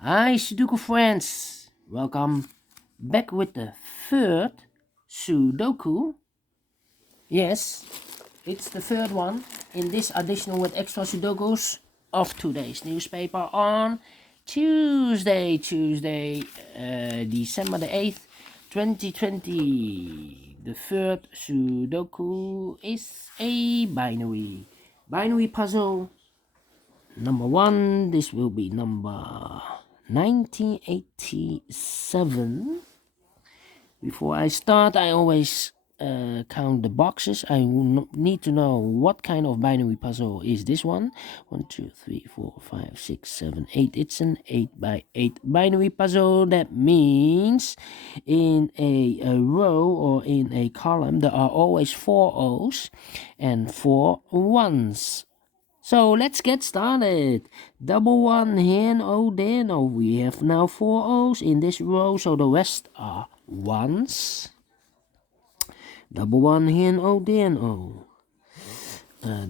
Hi Sudoku friends, welcome back with the third Sudoku. Yes, it's the third one in this additional with extra Sudokus of today's newspaper on Tuesday, December the 8th, 2020. The third Sudoku is a binary puzzle. Number 1, this will be number 1987. Before I start, I always count the boxes. I need to know what kind of binary puzzle is this one. 1, 2, 3, 4, 5, 6, 7, 8. It's an 8 by 8 binary puzzle. That means in a row or in a column there are always 4 O's and 4 1s. So let's get started. Double 1 here and O there. No, we have now 4 O's in this row, so the rest are 1s. Double 1 here and O there and O.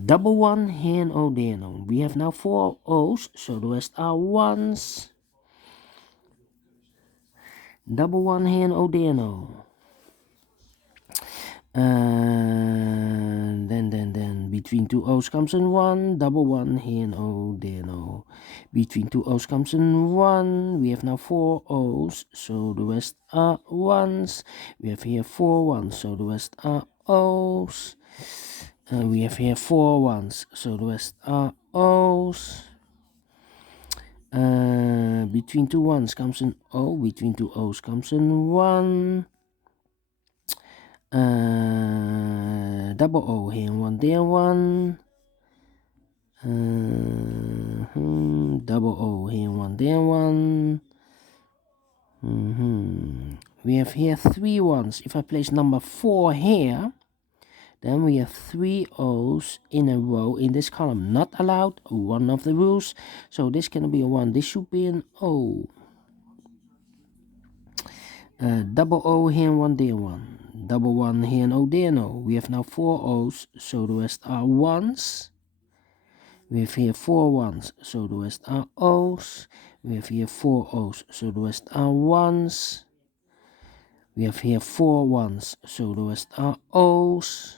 Double 1 here and O there and O. We have now 4 O's, so the rest are 1s. Double 1 here and O there and O. And then between 2 O's comes in 1, double 1 here and O there and O. Between 2 O's comes in 1, we have now 4 O's, so the rest are 1s. We have here 4 1s, so the rest are O's. And we have here 4 1s, so the rest are O's. Between 2 1s comes in O, between 2 O's comes in 1. Double O here and 1 there, 1. Double O here and 1 there, 1. We have here 3 1s. If I place number 4 here, then we have 3 O's in a row in this column. Not allowed, one of the rules. So this cannot be a 1, this should be an O. Double O here and 1 there, 1. Double 1 here and O there, no. We have now 4 O's, so the rest are 1s. We have here 4 1s, so the rest are O's. We have here 4 O's, so the rest are 1s. We have here 4 1s, so the rest are O's.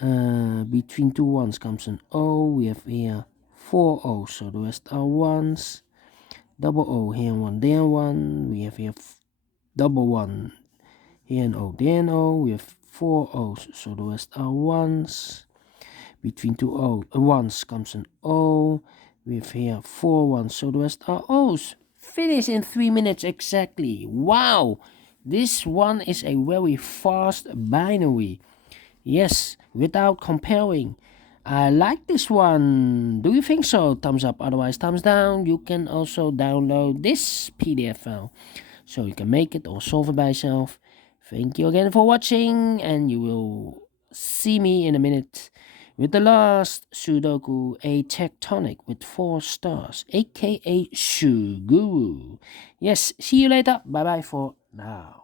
Between 2 1s comes an O. We have here 4 O's, so the rest are 1s. Double O here and 1 there, 1. We have here double 1 here and O there and O. We have 4 O's, so the rest are 1s. Between 2 1s comes an O. We have here 4 1s, so the rest are O's. Finish in 3 minutes exactly. Wow! This one is a very fast binary. Yes, without comparing. I like this one. Do you think so? Thumbs up, otherwise thumbs down. You can also download this PDF file, so you can make it or solve it by yourself. Thank you again for watching, and you will see me in a minute with the last Sudoku, a tectonic with 4 stars, aka Suguru. Yes, see you later. Bye bye for now.